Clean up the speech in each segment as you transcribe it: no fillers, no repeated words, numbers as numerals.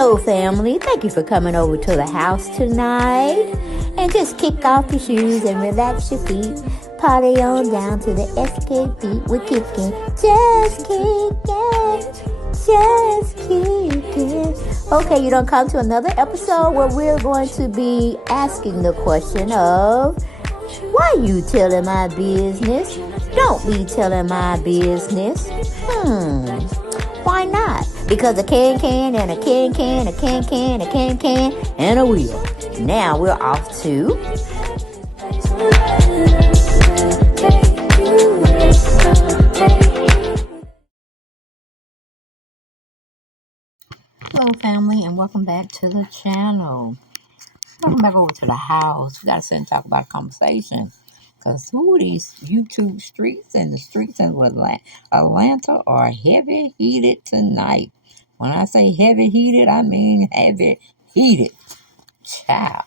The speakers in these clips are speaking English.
Hello, family. Thank you for coming over to the house tonight. And just kick off your shoes and relax your feet. Party on down to the Xscape beat. We're kicking, just kicking, just kicking. Okay, you don't come to another episode where we're going to be asking the question of, why you telling my business? Don't be telling my business. Why not? Because a can and a can, a can, a can, and a wheel. Now we're off to... Hello, family, and welcome back to the channel. Welcome back over to the house. We got to sit and talk about a conversation. Because these YouTube streets and the streets of Atlanta are heavy heated tonight. When I say heavy heated, I mean heavy heated. Child.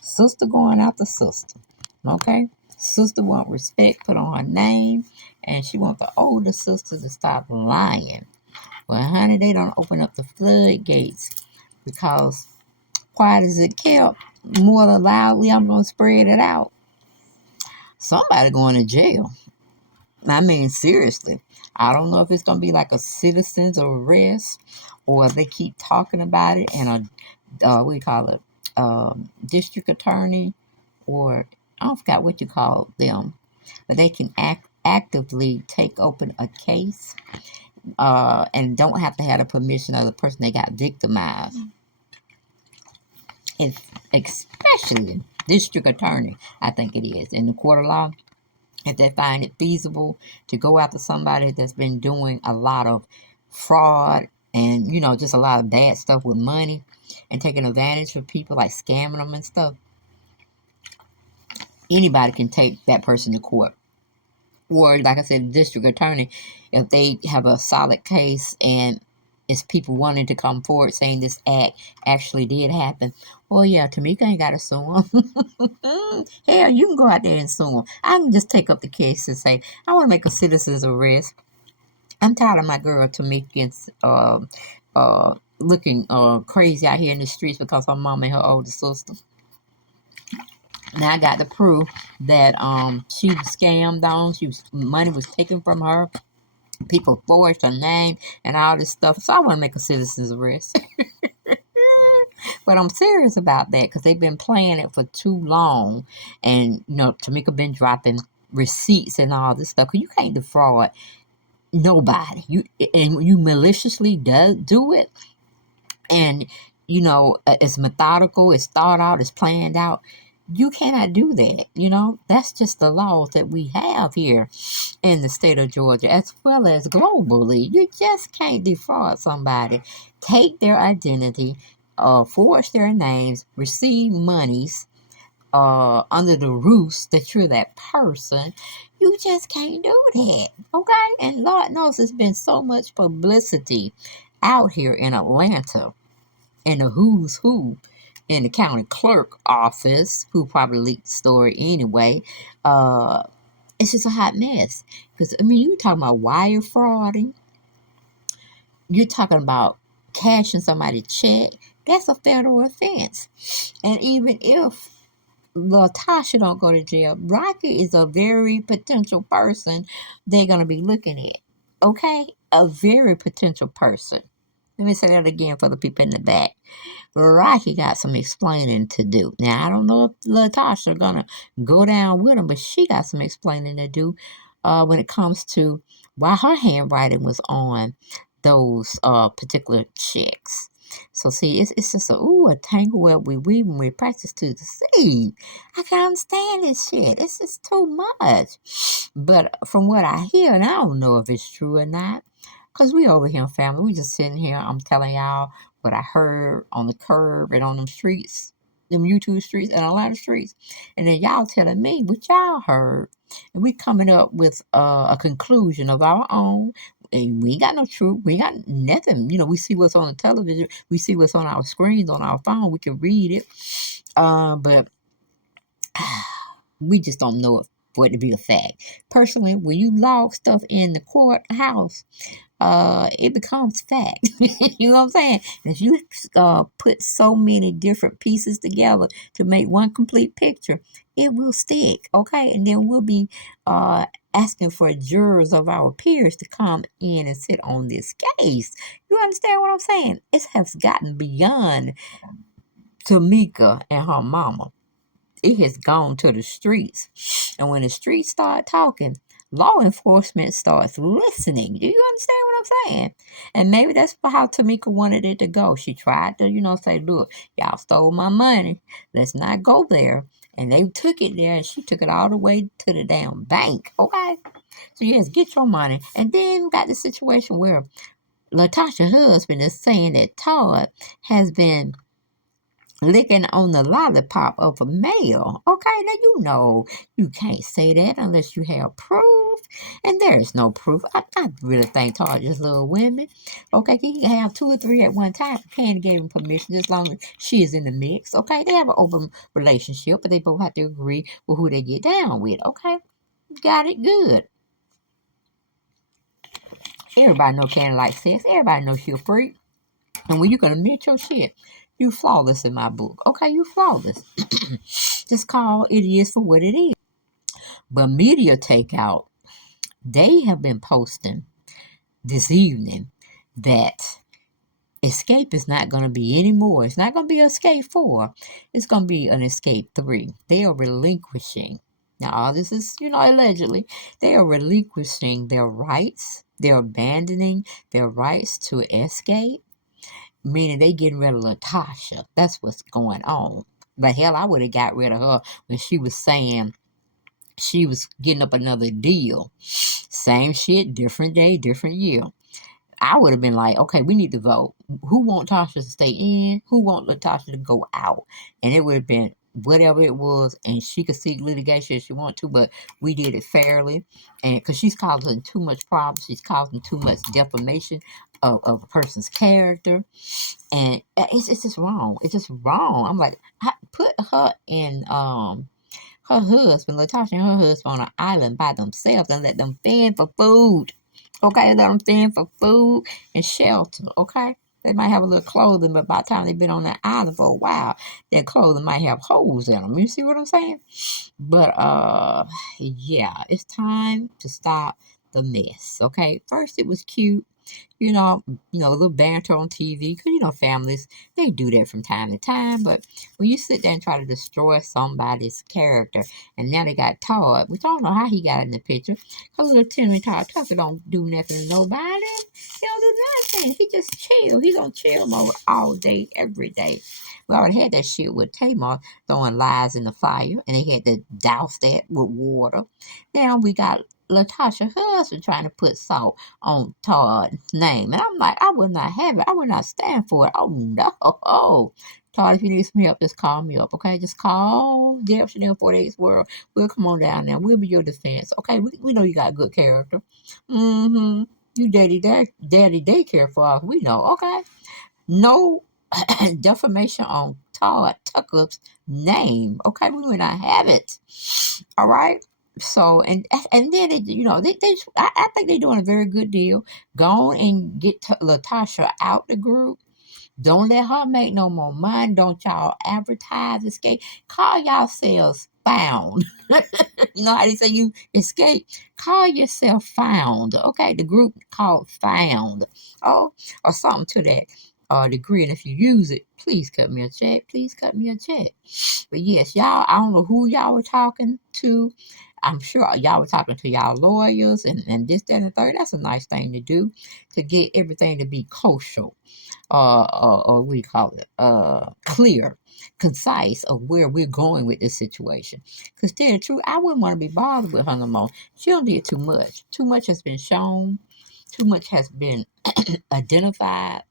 Sister going after sister. Okay? Sister want respect put on her name. And she want the older sister to stop lying. Well, honey, they don't open up the floodgates. Because quiet as it kept, more than loudly, I'm going to spread it out. Somebody going to jail. I mean, seriously. I don't know if it's going to be like a citizen's arrest or they keep talking about it and what do you call it, district attorney, or I don't forget what you call them, but they can actively take open a case and don't have to have the permission of the person they got victimized. It's especially district attorney, I think it is, in the court of law. If they find it feasible to go after somebody that's been doing a lot of fraud and, just a lot of bad stuff with money and taking advantage of people, like scamming them and stuff, anybody can take that person to court. Or, like I said, the district attorney, if they have a solid case and it's people wanting to come forward saying this act actually did happen. Well, yeah, Tamika ain't got to sue them. Hell, you can go out there and sue them. I can just take up the case and say, I want to make a citizen's arrest. I'm tired of my girl Tamika looking crazy out here in the streets because her mom and her older sister. Now I got to prove that she was scammed on. Money was taken from her. People forged her name and all this stuff. So I want to make a citizen's arrest. But I'm serious about that because they've been playing it for too long. And, Tamika been dropping receipts and all this stuff. Because you can't defraud nobody. You maliciously do it. And, it's methodical. It's thought out. It's planned out. You cannot do that, That's just the laws that we have here in the state of Georgia, as well as globally. You just can't defraud somebody, take their identity, forge their names, receive monies under the ruse that you're that person. You just can't do that, okay? And Lord knows there's been so much publicity out here in Atlanta, in the who's who, in the county clerk office, who probably leaked the story anyway. It's just a hot mess. Because, you're talking about wire frauding. You're talking about cashing somebody's check. That's a federal offense. And even if Latasha don't go to jail, Rocky is a very potential person they're going to be looking at. Okay? A very potential person. Let me say that again for the people in the back. Rocky got some explaining to do. Now, I don't know if Latasha gonna go down with him, but she got some explaining to do when it comes to why her handwriting was on those particular checks. So, see, it's just a tangle where we weave and we practice to deceive. I can't understand this shit. It's just too much. But from what I hear, and I don't know if it's true or not, because we over here, family, we just sitting here, I'm telling y'all what I heard on the curb and on them streets, them YouTube streets and a lot of streets. And then y'all telling me what y'all heard. And we coming up with a conclusion of our own. And we ain't got no truth. We ain't got nothing. We see what's on the television. We see what's on our screens, on our phone. We can read it. But we just don't know for it to be a fact. Personally, when you log stuff in the courthouse, it becomes fact. You know what I'm saying? If you put so many different pieces together to make one complete picture, it will stick, okay? And then we'll be asking for jurors of our peers to come in and sit on this case. You understand what I'm saying? It has gotten beyond Tamika and her mama. It has gone to the streets. And when the streets start talking, law enforcement starts listening. Do you understand what I'm saying? And maybe that's how Tamika wanted it to go. She tried to, say, look, y'all stole my money. Let's not go there. And they took it there, and she took it all the way to the damn bank. Okay? So, yes, get your money. And then got the situation where Latasha's husband is saying that Todd has been licking on the lollipop of a male. Okay, now you can't say that unless you have proof. And there is no proof. I really think Todd just love women. Okay, he can have 2 or 3 at one time. Candy gave him permission as long as she is in the mix. Okay, they have an open relationship, but they both have to agree with who they get down with. Okay, got it good. Everybody know Candy likes sex. Everybody knows she's a freak. And when you can admit your shit, you flawless in my book. Okay, you flawless. Just call it is for what it is. But Media Takeout, they have been posting this evening that Xscape is not going to be anymore. It's not going to be Xscape 4. It's going to be an Xscape 3. They are relinquishing. Now, all this is, allegedly. They are relinquishing their rights. They're abandoning their rights to Xscape. Meaning they getting rid of Latasha. That's what's going on. But hell, I would have got rid of her when she was saying she was getting up another deal. Same shit, different day, different year. I would have been like, okay, we need to vote. Who want Tasha to stay in? Who want Latasha to go out? And it would have been whatever it was, and she could seek litigation if she want to, but we did it fairly. And because she's causing too much problems, she's causing too much defamation of a person's character. And it's just wrong. It's just wrong. I'm like, put her and her husband, Latasha and her husband on an island by themselves and let them fend for food. Okay, let them fend for food and shelter. Okay, they might have a little clothing, but by the time they've been on that island for a while, their clothing might have holes in them. You see what I'm saying? But yeah, it's time to stop the mess. Okay, first it was cute. A little banter on TV, because, families, they do that from time to time. But when you sit there and try to destroy somebody's character, and now they got Todd, which I don't know how he got in the picture, because little Timmy Todd Tucker don't do nothing to nobody. He don't do nothing. He just chill. He gonna chill over all day, every day. We already had that shit with Tamar throwing lies in the fire, and they had to douse that with water. Now we got Latasha husband trying to put salt on Todd's name. And I'm like, I would not have it. I would not stand for it. Oh, no. Oh, Todd, if you need some help, just call me up, okay? Just call Deb Chanel 48's World. We'll come on down there. We'll be your defense, okay? We know you got good character. Mm-hmm. You daddy daycare for us. We know, okay? No defamation on Todd Tucker's name, okay? We will not have it, all right? So and then I think they're doing a very good deal. Go on and get Latasha out the group. Don't let her make no more money. Don't y'all advertise Xscape. Call yourselves found. You know how they say you escape? Call yourself found. Okay, the group called found. Oh, or something to that degree. And if you use it, please cut me a check. Please cut me a check. But yes, y'all, I don't know who y'all were talking to. I'm sure y'all were talking to y'all lawyers and this, that, and the third. That's a nice thing to do to get everything to be kosher, or what do you call it, clear, concise of where we're going with this situation. Because tell the truth, I wouldn't want to be bothered with her no more. She don't did too much. Too much has been shown. Too much has been identified.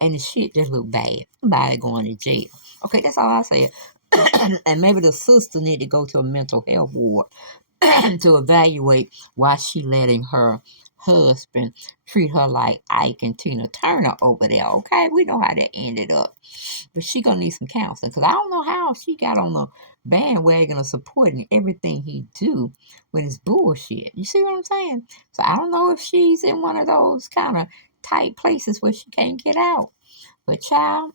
And the shit just look bad. Somebody going to jail. Okay, that's all I say. And maybe the sister need to go to a mental health ward to evaluate why she letting her husband treat her like Ike and Tina Turner over there, okay? We know how that ended up. But she gonna need some counseling because I don't know how she got on the bandwagon of supporting everything he do when it's bullshit. You see what I'm saying? So I don't know if she's in one of those kind of tight places where she can't get out. But child,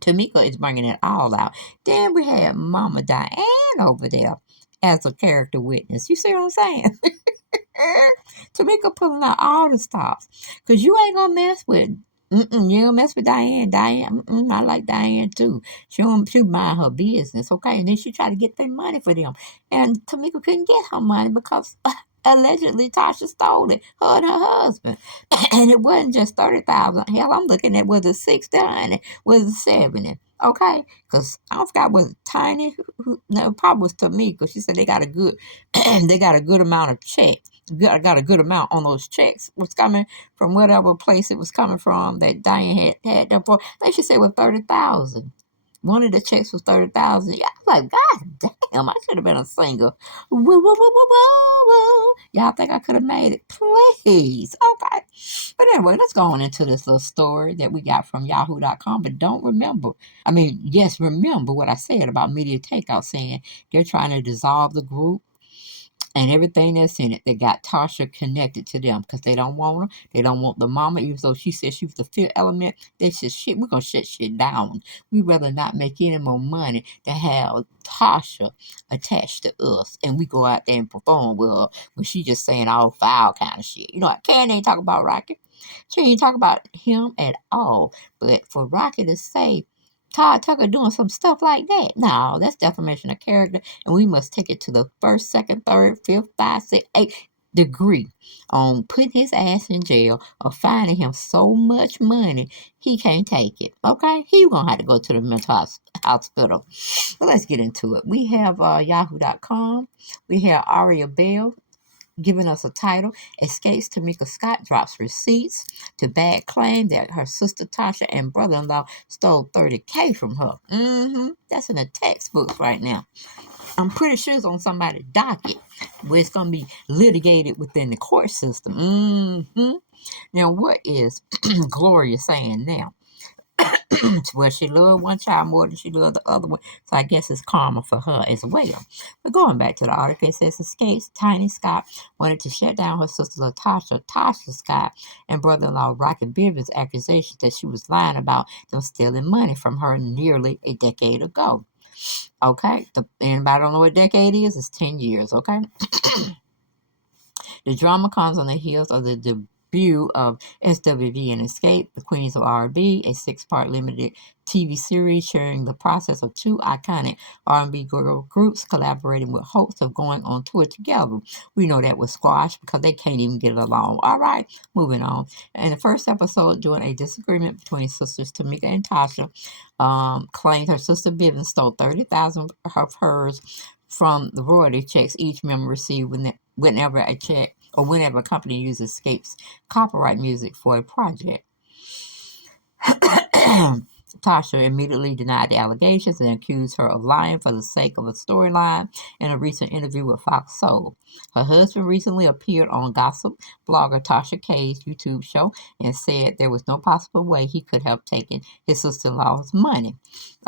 Tamika is bringing it all out. Then we had Mama Diane over there as a character witness. You see what I'm saying? Tamika pulling out all the stops. Because you ain't going to mess with, you ain't going to mess with Diane. Diane, I like Diane too. She mind her business, okay? And then she tried to get their money for them. And Tamika couldn't get her money because allegedly Tasha stole it, her and her husband. And it wasn't just 30,000. Hell, I'm looking at was it 60, was it 70? Okay, because I forgot was it Tiny. No, probably was Tamika. She said they got a good, they got a good amount of checks. Got a good amount on those checks. Was coming from whatever place it was coming from that Diane had them for. They should say it was 30,000. One of the checks was 30,000. Yeah, I was like, God damn, I should have been a singer. Woo, woo, woo, woo, woo, woo. Y'all think I could have made it? Please. Okay. But anyway, let's go on into this little story that we got from yahoo.com. But don't remember, yes, remember what I said about Media Takeout saying they're trying to dissolve the group and everything that's in it. They got Tasha connected to them because they don't want her. They don't want the mama, even though she said she was the fifth element. They said, shit, we're going to shut shit down. We'd rather not make any more money than have Tasha attached to us. And we go out there and perform with her when she just saying all foul kind of shit. You know, Candy ain't talk about Rocky. She ain't talk about him at all. But for Rocky to say, Todd Tucker doing some stuff like that. No, that's defamation of character, and we must take it to the first, second, third, fifth, five, six, eight degree on putting his ass in jail or finding him so much money he can't take it. Okay, he gonna have to go to the mental hospital. But let's get into it. We have Yahoo.com. We have Aria Bell giving us a title. Escapes Tamika Scott drops receipts to bad claim that her sister Tasha and brother-in-law stole 30K from her. That's in the textbooks right now. I'm pretty sure it's on somebody's docket where it's going to be litigated within the court system. Now, what is Gloria saying now? Well, she loved one child more than she loved the other one, so I guess it's karma for her as well. But going back to the article, it says Escapes Tiny Scott wanted to shut down her sister Latasha, Tasha Scott, and brother-in-law Rocky Bivens' accusations that she was lying about them stealing money from her nearly a decade ago. Okay, anybody don't know what decade is? It's 10 years, okay? The drama comes on the heels of the debut of SWV and Xscape, The Queens of R&B, a six-part limited TV series sharing the process of two iconic R&B girl groups collaborating with hopes of going on tour together. We know that was squashed because they can't even get along. All right, moving on. In the first episode, during a disagreement between sisters Tamika and Tasha, claimed her sister Vivian stole 30,000 of hers from the royalty checks each member received whenever a check or whenever a company uses Xscape's copyright music for a project. Tasha immediately denied the allegations and accused her of lying for the sake of a storyline in a recent interview with Fox Soul. Her husband recently appeared on gossip blogger Tasha K's YouTube show and said there was no possible way he could have taken his sister-in-law's money.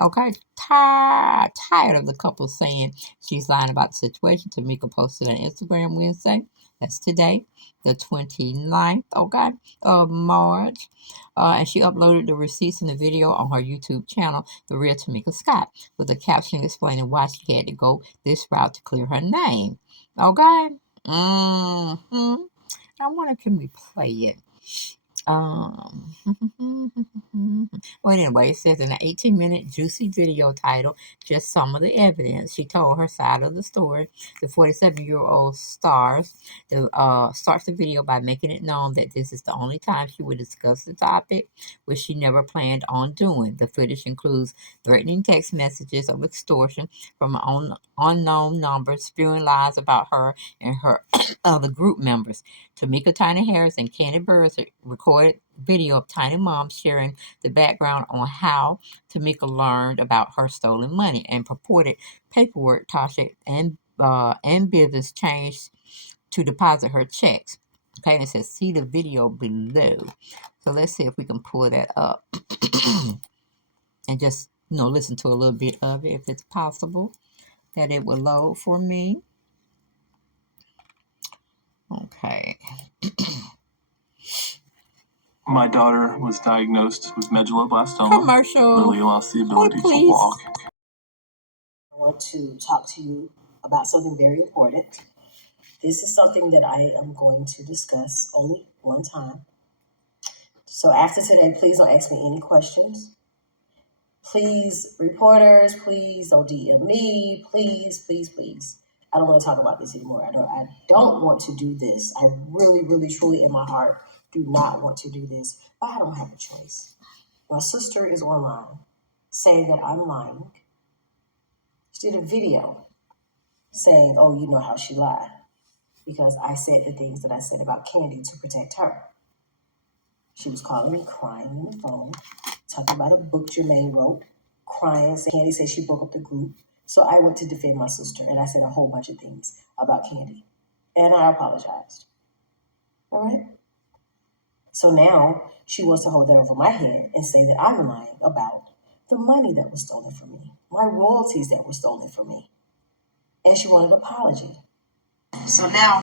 Okay, tired of the couple saying she's lying about the situation. Tamika posted on Instagram Wednesday. That's today, the 29th, okay, of March. And she uploaded the receipts and the video on her YouTube channel, The Real Tamika Scott, with a caption explaining why she had to go this route to clear her name. Okay? I wonder, can we play it? Well, anyway, it says in an 18-minute juicy video titled Just Some of the Evidence, she told her side of the story. The 47-year-old starts the video by making it known that this is the only time she would discuss the topic, which she never planned on doing. The footage includes threatening text messages of extortion from unknown numbers, spewing lies about her and her other group members. Tamika Tiny Harris and Candy Burris recorded video of Tiny Mom sharing the background on how Tamika learned about her stolen money and purported paperwork Tasha and Bivens changed to deposit her checks. Okay, and it says see the video below. So let's see if we can pull that up and just listen to a little bit of it if it's possible that it will load for me. Okay. My daughter was diagnosed with medulloblastoma. Commercial. Lily lost the ability to walk. I want to talk to you about something very important. This is something that I am going to discuss only one time. So after today, please don't ask me any questions. Please, reporters, please don't DM me. Please, please, please. I don't want to talk about this anymore. I don't want to do this. I really, really, truly in my heart do not want to do this. But I don't have a choice. My sister is online saying that I'm lying. She did a video saying, oh, you know how she lied, because I said the things that I said about Candy to protect her. She was calling me crying on the phone, talking about a book Jermaine wrote, crying, saying Candy said she broke up the group. So I went to defend my sister, and I said a whole bunch of things about Candy. And I apologized. All right? So now she wants to hold that over my head and say that I'm lying about the money that was stolen from me, my royalties that were stolen from me. And she wanted an apology. So now